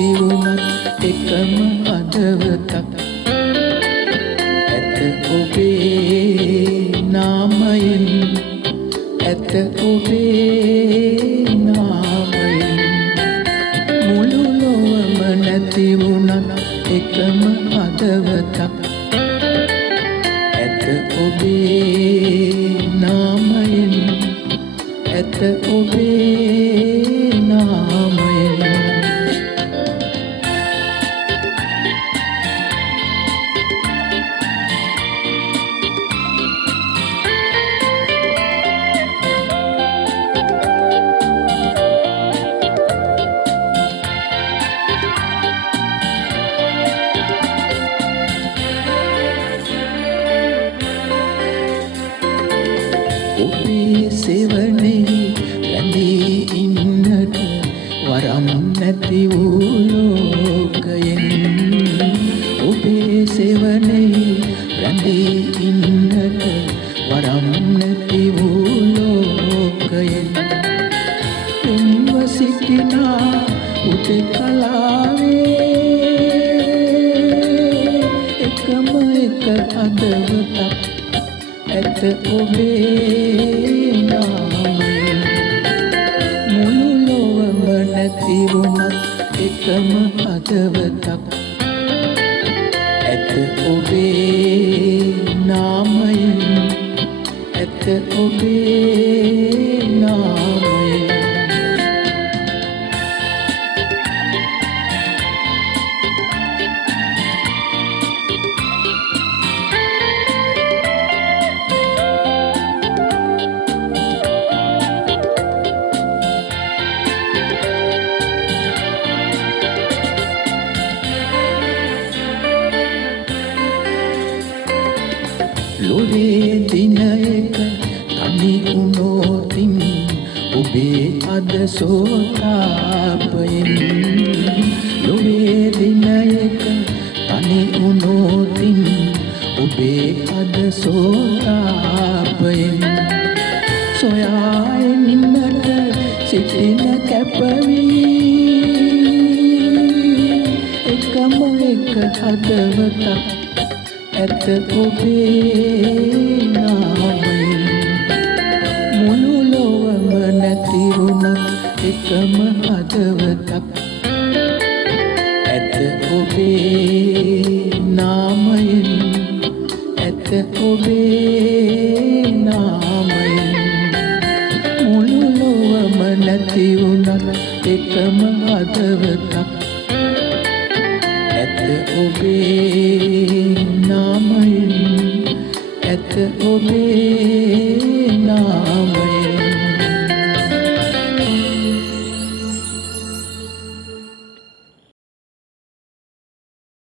නැති වුණත් එකම හදවතක් ඇත ඔබේ නාමයෙන් ඇත ඔබේ නාමයෙන් මුළු ලොවම නැති වුණත් එකම හදවතක් ඇත ඔබේ නාමයෙන් ඇත ඔබේ නාමයෙන් ඔබේ සෙවණේ රැඳී ඉන්නට වරම් නැති වූ ලෝකයෙන් ඔබේ සෙවණේ රැඳී ඉන්නට වරම් නැති වූ ලෝකයෙන් පෙන්ව සිටිනා උදෙකලාවේ එකම එක හදවතක් ඇත ඔබේ නාමයෙන් මුළු ලොවම නැති වුණත් එකම හදවතක් ඇත ඔබේ නාමයෙන් ඇත ඔබේ නාමයෙන් ලොවේ දිනයක තනි වුණොතින් ඔබේ අද සෝතාපයෙන් ලොවේ දිනයක තනි වුණොතින් ඔබේ අද සෝතාපයෙන් සොයා එන්නට සිටින කැපවී එකම එක හදවතක් ඇත ඔබේ නාමයෙන් මුළු ලොවම නැති වුණත් එකම හදවතක් ඇත ඔබේ නාමයෙන් ඇත ඔබේ නාමයෙන් මුළු ලොවම නැති වුණත් එකම හදවතක් ඇත ඔබේ නාමයෙන් ඇත ඔබේ